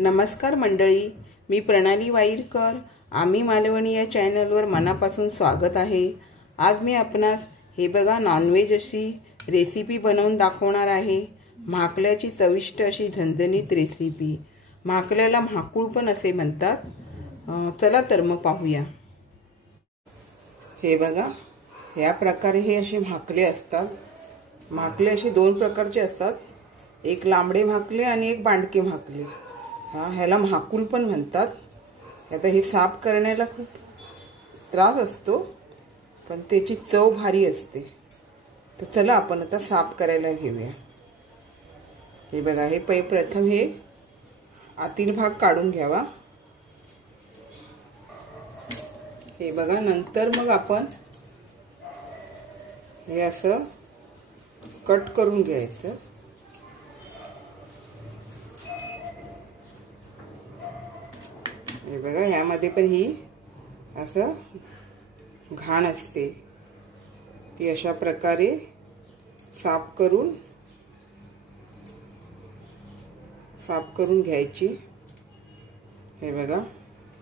नमस्कार मंडळी, मी प्रणाली वाईरकर. आम्ही मालवणी या चॅनलवर मनापासून स्वागत आहे. आज मी आपणास हे बघा नॉनव्हेज अशी रेसिपी बनवून दाखवणार आहे. म्हाकल्याची चविष्ट अशी झणझणीत रेसिपी. म्हाकल्याला म्हाकुळ पण असे म्हणतात. चला तर मग पाहूया. हे बघा, या प्रकारे हे असे म्हाकले असतात. म्हाकले असे दोन प्रकारचे असतात, एक लांबडे म्हाकले आणि एक बांडके म्हाकले. ह्याला म्हाकुल पण म्हणतात. आता हे साफ करण्याला खूप त्रास असतो, पण त्याची चव भारी असते. तर चला आपण आता साफ करायला घेऊया. हे बघा, हे प्रथम हे आतील भाग काढून घ्यावा. हे बघा, नंतर मग आपण हे असं कट करून घ्यायचं. हे बघा, ह्यामध्ये पण ही असं घाण असते, ती अशा प्रकारे साफ करून घ्यायची. हे बघा,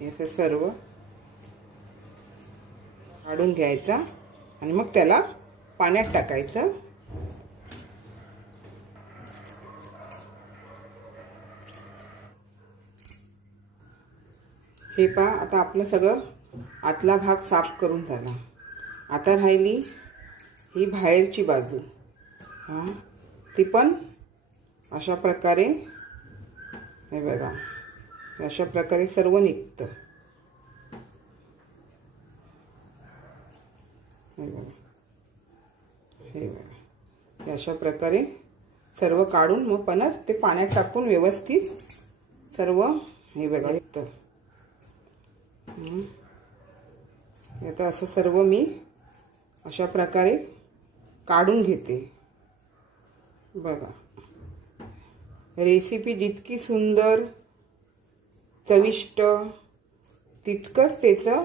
हे असं सर्व काढून घ्यायचा आणि मग त्याला पाण्यात टाकायचं. हे पहा, आता आपलं सगळं आतला भाग साफ करून झाला. आता राहिली ही बाहेरची बाजू. ती पण अशा प्रकारे, हे बघा, अशा प्रकारे सर्व निघतं. हे बघा, अशा प्रकारे सर्व काढून मग पुन्हा ते पाण्यात टाकून व्यवस्थित सर्व, हे बघा, निघतं. आता असं सर्व मी अशा प्रकारे काढून घेते. बघा, रेसिपी जितकी सुंदर चविष्ट तितकंच त्याचं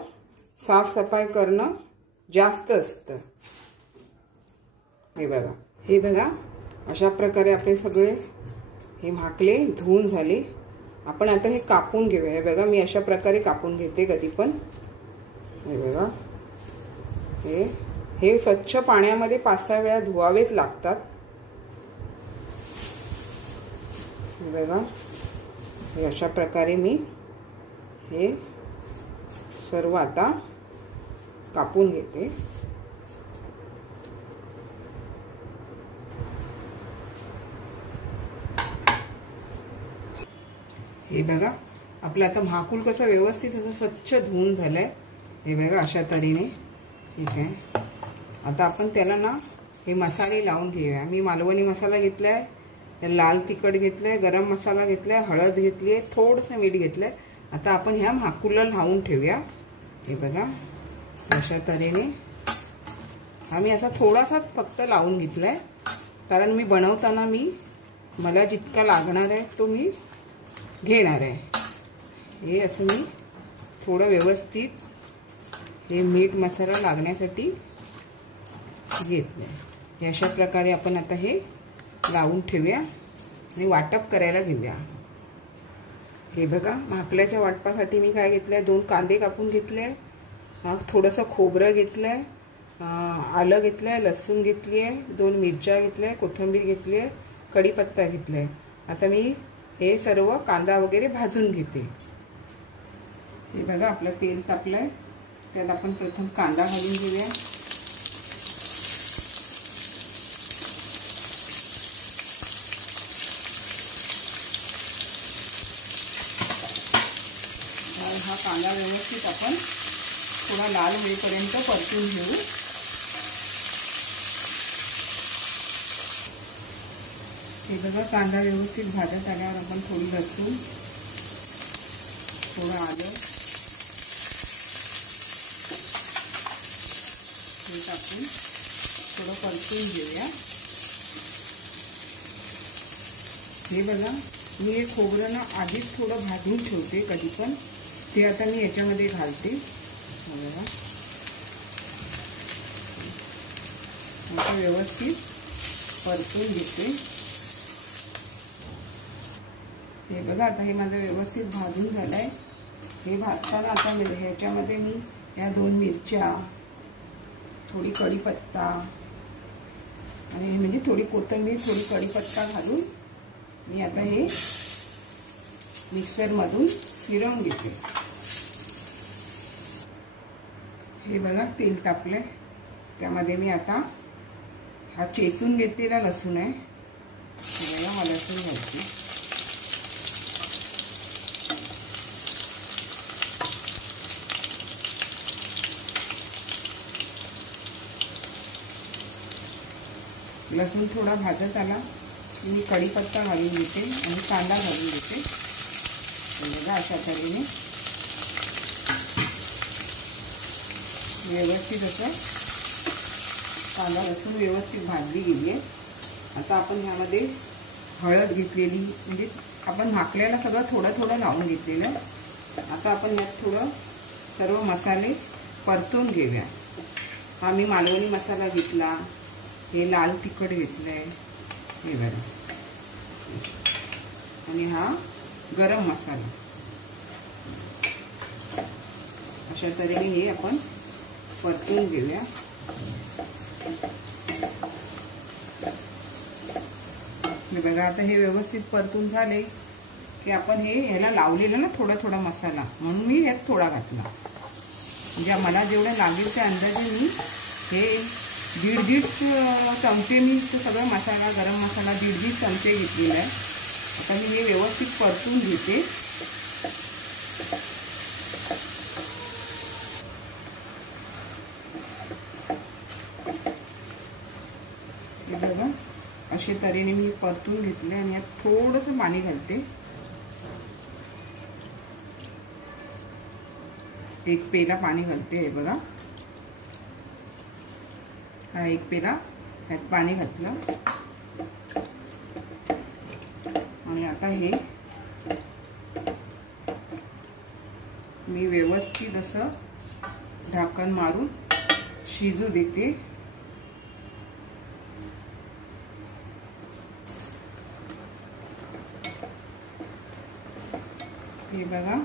साफसफाई करणं जास्त असतं. हे बघा, अशा प्रकारे आपले सगळे हे म्हाकले धुवून झाले. आपण आता हे कापून घेऊया. हे बघा, मी अशा प्रकारे कापून घेते कधी पण. हे बघा, हे स्वच्छ पाण्यामध्ये 5-6 वेळा धुवावेच लागतात. हे बघा, हे अशा प्रकारे मी हे सर्व आता कापून घेते. हे बघा, आपलं आता म्हाकुल कसं व्यवस्थित असं स्वच्छ धुवून झालंय. हे बघा, अशा तऱ्हेने. ठीक आहे, आता आपण त्याला ना हे मसाले लावून घेऊया. मी मालवणी मसाला घेतलाय, लाल तिखट घेतलंय, गरम मसाला घेतलाय, हळद घेतली आहे, थोडंसं मीठ घेतलंय. आता आपण ह्या म्हाकुलला लावून ठेवूया. हे बघा, अशा तऱ्हेने आम्ही असा थोडासाच फक्त लावून घेतलाय, कारण मी बनवताना मला जितका लागणार आहे तो मी घेणार आहे. हे असं मी थोडं व्यवस्थित हे मीठ मसाला लागण्यासाठी घेतलं. हे अशा प्रकारे आपण आता हे लावून ठेवूया आणि वाटप करायला घेऊया. हे बघा, म्हाकल्याच्या वाटपासाठी मी काय घेतलंय, 2 कांदे कापून घेतले, थोडंसं खोबरं घेतलंय, आलं घेतलंय, लसूण घेतली आहे, 2 मिरच्या घेतल्या, कोथिंबीर घेतली आहे, कढीपत्ता घेतलाय. आता मी हे सर्व कांदा वगैरे भाजून घेते. हे बघा, आपलं तेल तापलंय, त्यात आपण प्रथम कांदा घालून घेऊया. हा कांदा व्यवस्थित आपण थोडा लाल होईपर्यंत परतून घेऊ. हे बघा, कांदा व्यवस्थित भाजत आल्यावर आपण थोडी लसूण, थोडं आलं हे टाकून थोडं परतून घेऊया. हे बघा, मी हे खोबरं ना आधीच थोडं भाजून ठेवते कधी पण, ते आता मी याच्यामध्ये घालते. बघा, आता व्यवस्थित परतून घेते. हे बघा आता हे माझं व्यवस्थित भाजून झालंय। हे भाजताना आता ह्याच्यामध्ये मी या 2 मिरच्या, थोडी कढीपत्ता आणि म्हणजे थोडी कोथिंबीर, थोडी कढीपत्ता घालून मी आता हे मिक्सरमधून फिरवून घेते। हे बघा तेल तापलंय, त्यामध्ये मी आता हा चेचून घेतलेला लसूण आहे, बघा हा लसूण घालते। लसूण थोडा भाजत आला मी कढीपत्ता घालून घेते आणि कांदा घालून घेते। बघा अशा तऱ्हेने व्यवस्थित असं कांदा लसूण व्यवस्थित भाजली गेली आहे। आता आपण ह्यामध्ये हळद घेतलेली, म्हणजे आपण भाकल्याला सगळं थोडं थोडं लावून घेतलेलं आहे। आता आपण यात थोडं सर्व मसाले परतून घेऊया। हा मी मालवणी मसाला घेतला, हे लाल तिखट घेतलंय, हे बघा, आणि हा गरम मसाला। अशा तऱ्हेने हे आपण परतून घेऊया। हे बघा आता हे व्यवस्थित परतून झाले की आपण हे ह्याला लावलेलं ना थोडा थोडा मसाला, म्हणून मी यात थोडा घातला, म्हणजे मला जेवढं लागेल त्या अंदाजे मी हे 1.5 चमचे मी सगळं मसाला, गरम मसाला 1.5 चमचे घेतलेला आहे। आता मी हे व्यवस्थित परतून घेते। हे बघा अशा तऱ्हेने मी परतून घेतले आणि यात थोडंसं पाणी घालते, 1 पेला पाणी घालते। हे बघा हा 1 पेला ह्यात पाणी घातलं आणि आता हे मी व्यवस्थित असं झाकण मारून शिजू देते। हे बघा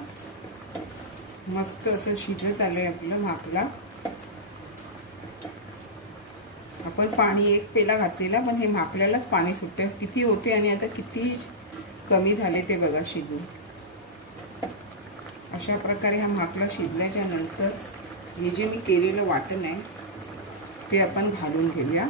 मस्त असं शिजत आलंय आपलं भाकला। आपण पाणी 1 पेला घातलेला, पण हे भाकल्यालाच पाणी सुटते किती होते आणि आता किती कमी झाले ते बघा शिजून। अशा प्रकारे हा भाकला शिजल्याच्या नंतर हे जे मी केलेलं वाटण आहे ते आपण घालून घेऊया।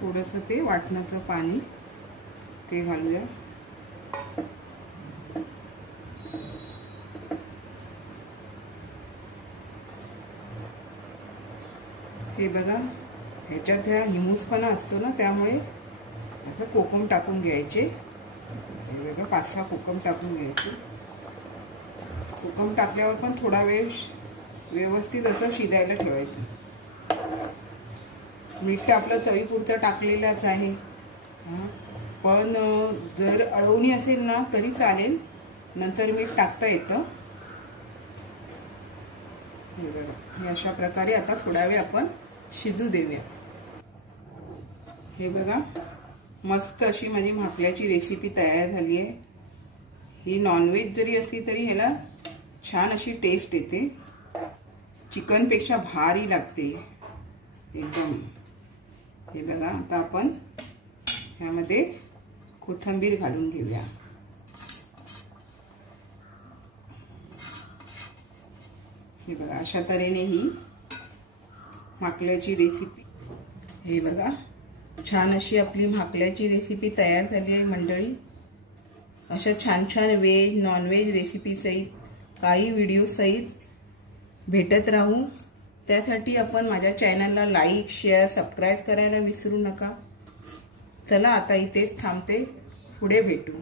थोडंसं ते वाटणाचं पाणी ते घालूया। हे बघा ह्याच्यात ह्या हिमूसपणा असतो ना, त्यामुळे असं कोकम टाकून घ्यायचे। हे बघा 5-6 कोकम टाकून घ्यायचे। कोकम टाकल्यावर पण थोडा वेळ व्यवस्थित असं शिजायला ठेवायचं। मीठ आपलं चवीपुरतं टाकलेलंच आहे, पण जर अळवणी असेल ना तरी चालेल, नंतर मीठ टाकता येतं। हे बघा हे अशा प्रकारे आता थोडा वेळ आपण शिजू देऊया। हे बघा मस्त अशी माझी भाकल्याची रेसिपी तयार झाली आहे। ही नॉनव्हेज जरी असली तरी ह्याला छान अशी टेस्ट येते, चिकनपेक्षा भारी लागते एकदम। हे बघा आता आपण ह्यामध्ये कोथिंबीर घालून घेऊया। हे बघा अशा तऱ्हेने ही भाकल्याची रेसिपी, हे बघा छान अशी आपली भाकल्याची रेसिपी तयार झाली आहे मंडळी। अशा छान छान व्हेज नॉनव्हेज रेसिपी सहित काही व्हिडिओ सहित भेटत राहू। त्यासाठी आपण माझ्या चॅनलला लाईक शेअर सबस्क्राईब करायला विसरू नका। चला आता इथेच थांबते, पुढे भेटू।